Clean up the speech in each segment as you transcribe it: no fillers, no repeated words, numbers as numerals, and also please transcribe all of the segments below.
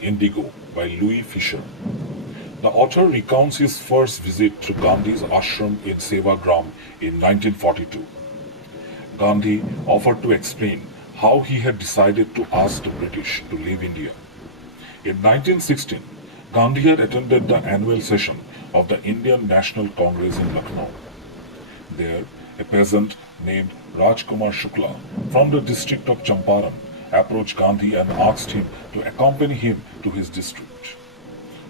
Indigo by Louis Fisher. The author recounts his first visit to Gandhi's ashram in Sevagram in 1942. Gandhi offered to explain how he had decided to ask the British to leave India. In 1916, Gandhi had attended the annual session of the Indian National Congress in Lucknow. There, a peasant named Rajkumar Shukla from the district of Champaran approached Gandhi and asked him to accompany him to his district.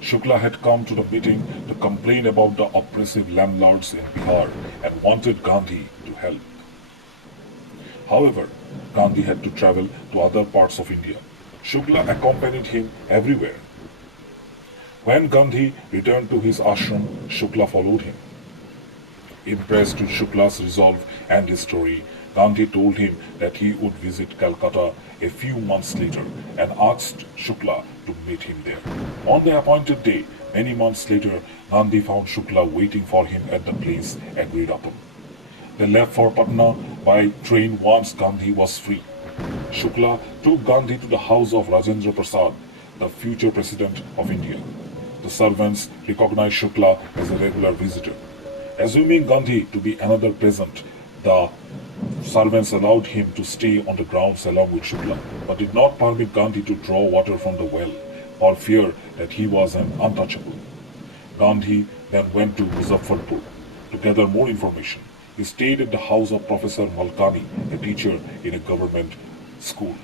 Shukla had come to the meeting to complain about the oppressive landlords in Bihar and wanted Gandhi to help. However, Gandhi had to travel to other parts of India. Shukla accompanied him everywhere. When Gandhi returned to his ashram, Shukla followed him. Impressed with Shukla's resolve and his story, Gandhi told him that he would visit Calcutta a few months later and asked Shukla to meet him there. On the appointed day, many months later, Gandhi found Shukla waiting for him at the place agreed upon. They left for Patna by train once Gandhi was free. Shukla took Gandhi to the house of Rajendra Prasad, the future president of India. The servants recognized Shukla as a regular visitor. Assuming Gandhi to be another peasant, the servants allowed him to stay on the grounds along with Shukla, but did not permit Gandhi to draw water from the well, for fear that he was an untouchable. Gandhi then went to Muzaffarpur to gather more information. He stayed at the house of Professor Malkani, a teacher in a government school.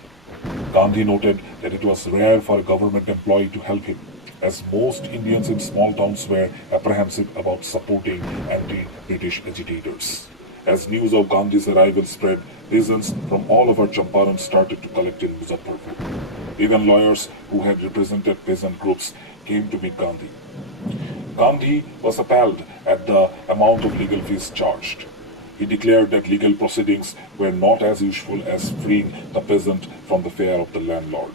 Gandhi noted that it was rare for a government employee to help him, as most Indians in small towns were apprehensive about supporting anti-British agitators. As news of Gandhi's arrival spread, peasants from all over Champaran started to collect in Muzaffarpur. Even lawyers who had represented peasant groups came to meet Gandhi. Gandhi was appalled at the amount of legal fees charged. He declared that legal proceedings were not as useful as freeing the peasant from the fear of the landlord.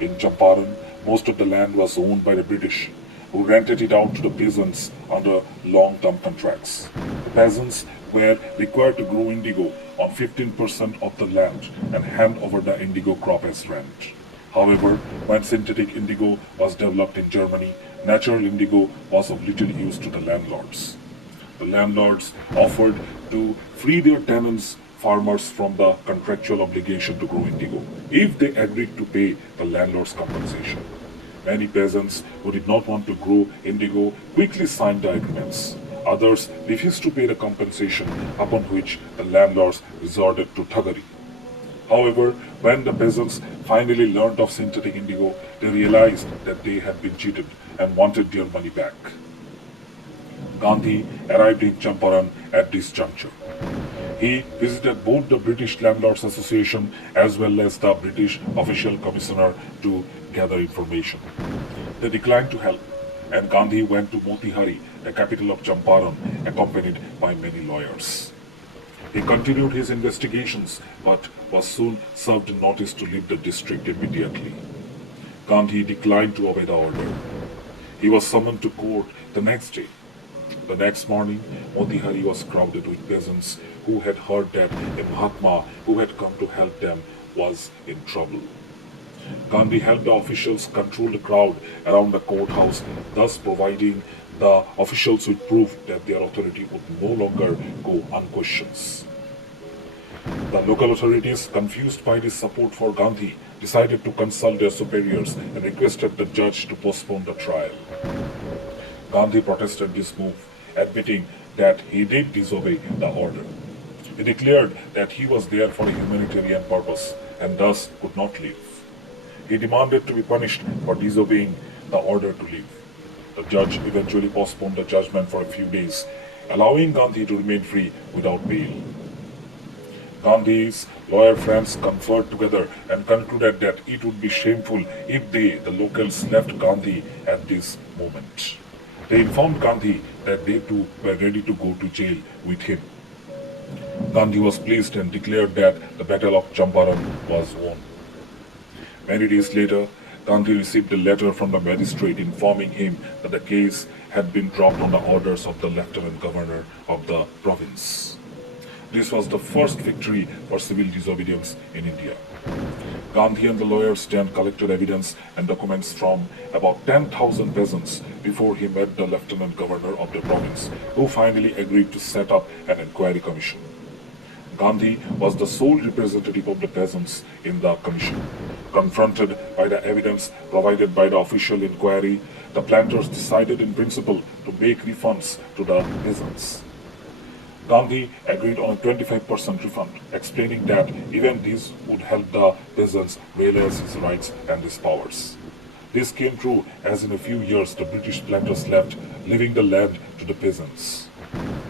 In Champaran, most of the land was owned by the British, who rented it out to the peasants under long-term contracts. The peasants were required to grow indigo on 15% of the land and hand over the indigo crop as rent. However, when synthetic indigo was developed in Germany, natural indigo was of little use to the landlords. The landlords offered to free their tenants farmers from the contractual obligation to grow indigo if they agreed to pay the landlord's compensation. Many peasants who did not want to grow indigo quickly signed the agreements. Others refused to pay the compensation, upon which the landlords resorted to thuggery. However, when the peasants finally learned of synthetic indigo, they realized that they had been cheated and wanted their money back. Gandhi arrived in Champaran at this juncture. He visited both the British Landlords Association as well as the British Official Commissioner to gather information. They declined to help, and Gandhi went to Motihari, the capital of Champaran, accompanied by many lawyers. He continued his investigations, but was soon served notice to leave the district immediately. Gandhi declined to obey the order. He was summoned to court the next day. The next morning, Motihari was crowded with peasants who had heard that a Mahatma who had come to help them was in trouble. Gandhi helped the officials control the crowd around the courthouse, thus providing the officials with proof that their authority would no longer go unquestioned. The local authorities, confused by this support for Gandhi, decided to consult their superiors and requested the judge to postpone the trial. Gandhi protested this move, admitting that he did disobey the order. He declared that he was there for a humanitarian purpose and thus could not leave. He demanded to be punished for disobeying the order to leave. The judge eventually postponed the judgment for a few days, allowing Gandhi to remain free without bail. Gandhi's lawyer friends conferred together and concluded that it would be shameful if they, the locals, left Gandhi at this moment. They informed Gandhi that they too were ready to go to jail with him. Gandhi was pleased and declared that the Battle of Champaran was won. Many days later, Gandhi received a letter from the magistrate informing him that the case had been dropped on the orders of the Lieutenant Governor of the province. This was the first victory for civil disobedience in India. Gandhi and the lawyers then collected evidence and documents from about 10,000 peasants before he met the lieutenant governor of the province, who finally agreed to set up an inquiry commission. Gandhi was the sole representative of the peasants in the commission. Confronted by the evidence provided by the official inquiry, the planters decided in principle to make refunds to the peasants. Gandhi agreed on a 25% refund, explaining that even this would help the peasants realize his rights and his powers. This came true as in a few years the British planters left, leaving the land to the peasants.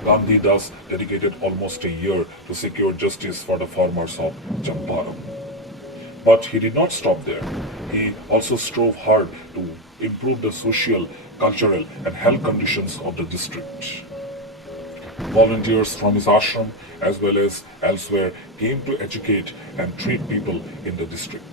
Gandhi thus dedicated almost a year to secure justice for the farmers of Champaran. But he did not stop there. He also strove hard to improve the social, cultural, and health conditions of the district. Volunteers from his ashram as well as elsewhere came to educate and treat people in the district.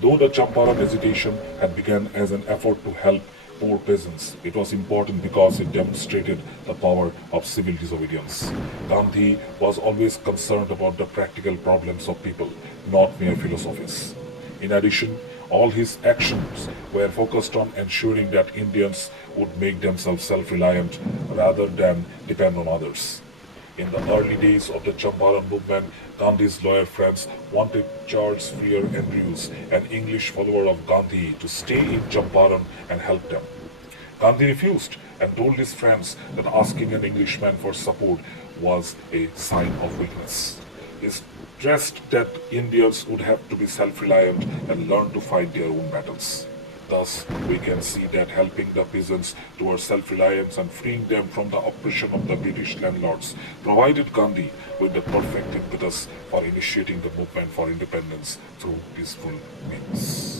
Though the Champaran agitation had begun as an effort to help poor peasants, it was important because it demonstrated the power of civil disobedience. Gandhi was always concerned about the practical problems of people, not mere philosophies. In addition, all his actions were focused on ensuring that Indians would make themselves self-reliant rather than depend on others. In the early days of the Champaran movement, Gandhi's lawyer friends wanted Charles Freer Andrews, an English follower of Gandhi, to stay in Champaran and help them. Gandhi refused and told his friends that asking an Englishman for support was a sign of weakness. He stressed that Indians would have to be self-reliant and learn to fight their own battles. Thus, we can see that helping the peasants towards self-reliance and freeing them from the oppression of the British landlords provided Gandhi with the perfect impetus for initiating the movement for independence through peaceful means.